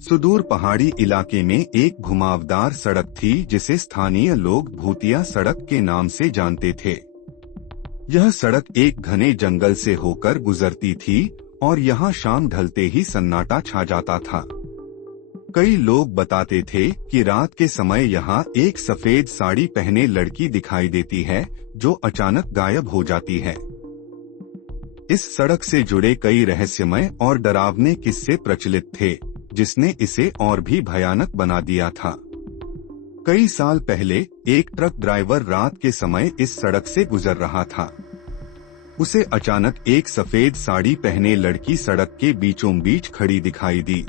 सुदूर पहाड़ी इलाके में एक घुमावदार सड़क थी जिसे स्थानीय लोग भूतिया सड़क के नाम से जानते थे। यह सड़क एक घने जंगल से होकर गुजरती थी और यहाँ शाम ढलते ही सन्नाटा छा जाता था। कई लोग बताते थे कि रात के समय यहाँ एक सफेद साड़ी पहने लड़की दिखाई देती है जो अचानक गायब हो जाती है। इस सड़क से जुड़े कई रहस्यमय और डरावने किस्से प्रचलित थे, जिसने इसे और भी भयानक बना दिया था। कई साल पहले एक ट्रक ड्राइवर रात के समय इस सड़क से गुजर रहा था। उसे अचानक एक सफेद साड़ी पहने लड़की सड़क के बीचों बीच खड़ी दिखाई दी।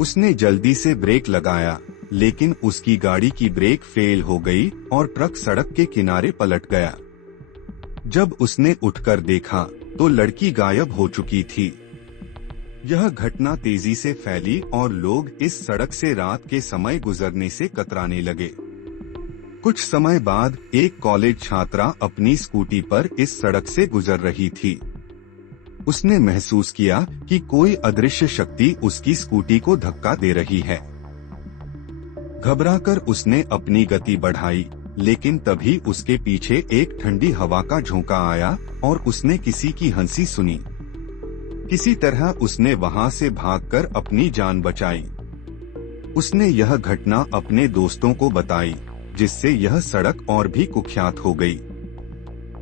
उसने जल्दी से ब्रेक लगाया, लेकिन उसकी गाड़ी की ब्रेक फेल हो गई और ट्रक सड़क के किनारे पलट गया। जब उसने उठकर देखा तो लड़की गायब हो चुकी थी। यह घटना तेजी से फैली और लोग इस सड़क से रात के समय गुजरने से कतराने लगे। कुछ समय बाद एक कॉलेज छात्रा अपनी स्कूटी पर इस सड़क से गुजर रही थी। उसने महसूस किया कि कोई अदृश्य शक्ति उसकी स्कूटी को धक्का दे रही है। घबराकर उसने अपनी गति बढ़ाई, लेकिन तभी उसके पीछे एक ठंडी हवा का झोंका आया और उसने किसी की हंसी सुनी। किसी तरह उसने वहां से भागकर अपनी जान बचाई। उसने यह घटना अपने दोस्तों को बताई, जिससे यह सड़क और भी कुख्यात हो गई।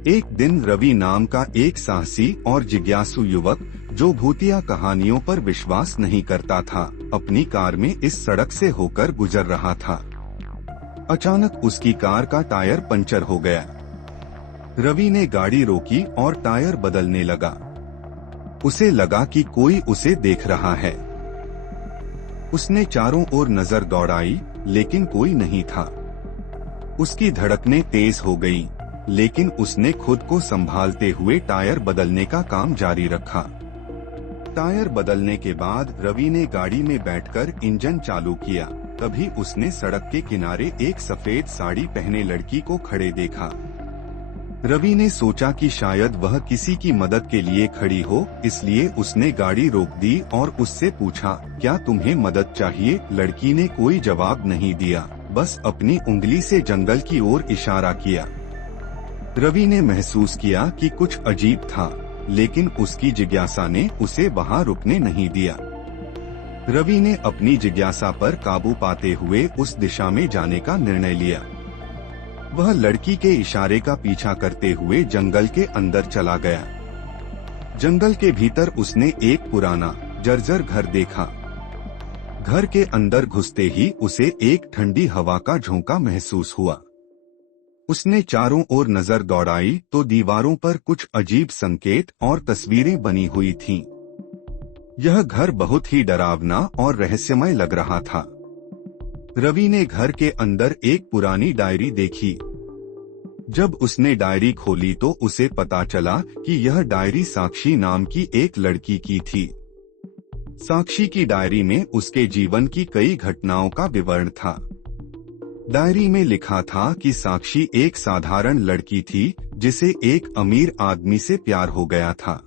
एक दिन रवि नाम का एक साहसी और जिज्ञासु युवक, जो भूतिया कहानियों पर विश्वास नहीं करता था, अपनी कार में इस सड़क से होकर गुजर रहा था। अचानक उसकी कार का टायर पंचर हो गया। रवि ने गाड़ी रोकी और टायर बदलने लगा। उसे लगा कि कोई उसे देख रहा है। उसने चारों ओर नजर दौड़ाई, लेकिन कोई नहीं था। उसकी धड़कनें तेज हो गईं, लेकिन उसने खुद को संभालते हुए टायर बदलने का काम जारी रखा। टायर बदलने के बाद रवि ने गाड़ी में बैठकर इंजन चालू किया। तभी उसने सड़क के किनारे एक सफेद साड़ी पहने लड़की को खड़े देखा। रवि ने सोचा कि शायद वह किसी की मदद के लिए खड़ी हो, इसलिए उसने गाड़ी रोक दी और उससे पूछा, क्या तुम्हें मदद चाहिए? लड़की ने कोई जवाब नहीं दिया, बस अपनी उंगली से जंगल की ओर इशारा किया। रवि ने महसूस किया कि कुछ अजीब था, लेकिन उसकी जिज्ञासा ने उसे वहां रुकने नहीं दिया। रवि ने अपनी जिज्ञासा पर काबू पाते हुए उस दिशा में जाने का निर्णय लिया। वह लड़की के इशारे का पीछा करते हुए जंगल के अंदर चला गया। जंगल के भीतर उसने एक पुराना जर्जर घर देखा। घर के अंदर घुसते ही उसे एक ठंडी हवा का झोंका महसूस हुआ। उसने चारों ओर नजर दौड़ाई तो दीवारों पर कुछ अजीब संकेत और तस्वीरें बनी हुई थीं। यह घर बहुत ही डरावना और रहस्यमय लग रहा था। रवि ने घर के अंदर एक पुरानी डायरी देखी। जब उसने डायरी खोली तो उसे पता चला कि यह डायरी साक्षी नाम की एक लड़की की थी। साक्षी की डायरी में उसके जीवन की कई घटनाओं का विवरण था। डायरी में लिखा था कि साक्षी एक साधारण लड़की थी जिसे एक अमीर आदमी से प्यार हो गया था।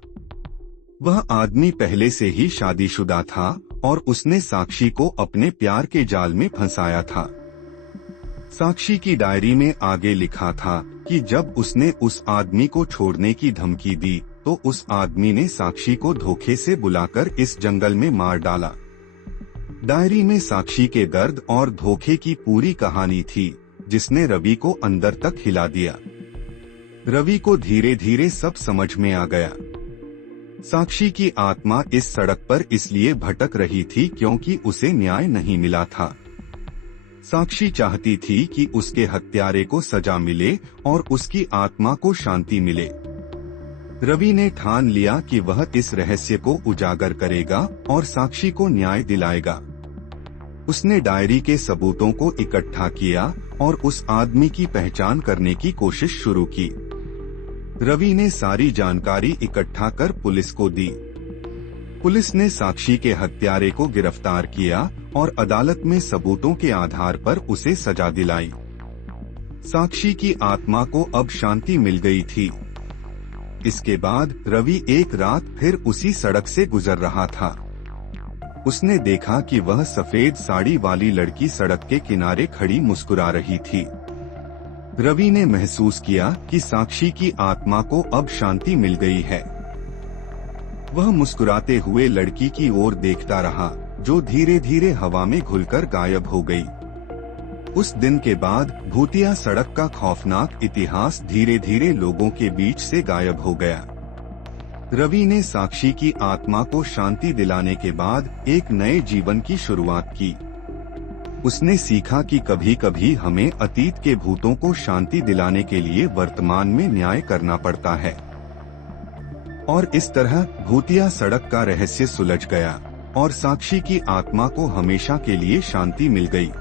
वह आदमी पहले से ही शादीशुदा था और उसने साक्षी को अपने प्यार के जाल में फंसाया था। साक्षी की डायरी में आगे लिखा था कि जब उसने उस आदमी को छोड़ने की धमकी दी तो उस आदमी ने साक्षी को धोखे से बुलाकर इस जंगल में मार डाला। डायरी में साक्षी के दर्द और धोखे की पूरी कहानी थी, जिसने रवि को अंदर तक हिला दिया। रवि को धीरे धीरे सब समझ में आ गया। साक्षी की आत्मा इस सड़क पर इसलिए भटक रही थी क्योंकि उसे न्याय नहीं मिला था। साक्षी चाहती थी कि उसके हत्यारे को सजा मिले और उसकी आत्मा को शांति मिले। रवि ने ठान लिया कि वह इस रहस्य को उजागर करेगा और साक्षी को न्याय दिलाएगा। उसने डायरी के सबूतों को इकट्ठा किया और उस आदमी की पहचान करने की कोशिश शुरू की। रवि ने सारी जानकारी इकट्ठा कर पुलिस को दी। पुलिस ने साक्षी के हत्यारे को गिरफ्तार किया और अदालत में सबूतों के आधार पर उसे सजा दिलाई। साक्षी की आत्मा को अब शांति मिल गई थी। इसके बाद रवि एक रात फिर उसी सड़क से गुजर रहा था। उसने देखा कि वह सफेद साड़ी वाली लड़की सड़क के किनारे खड़ी मुस्कुरा रही थी। रवि ने महसूस किया कि साक्षी की आत्मा को अब शांति मिल गई है। वह मुस्कुराते हुए लड़की की ओर देखता रहा, जो धीरे धीरे हवा में घुलकर गायब हो गई। उस दिन के बाद भूतिया सड़क का खौफनाक इतिहास धीरे धीरे लोगों के बीच से गायब हो गया। रवि ने साक्षी की आत्मा को शांति दिलाने के बाद एक नए जीवन की शुरुआत की। उसने सीखा कि कभी कभी हमें अतीत के भूतों को शांति दिलाने के लिए वर्तमान में न्याय करना पड़ता है। और इस तरह भूतिया सड़क का रहस्य सुलझ गया और साक्षी की आत्मा को हमेशा के लिए शांति मिल गई।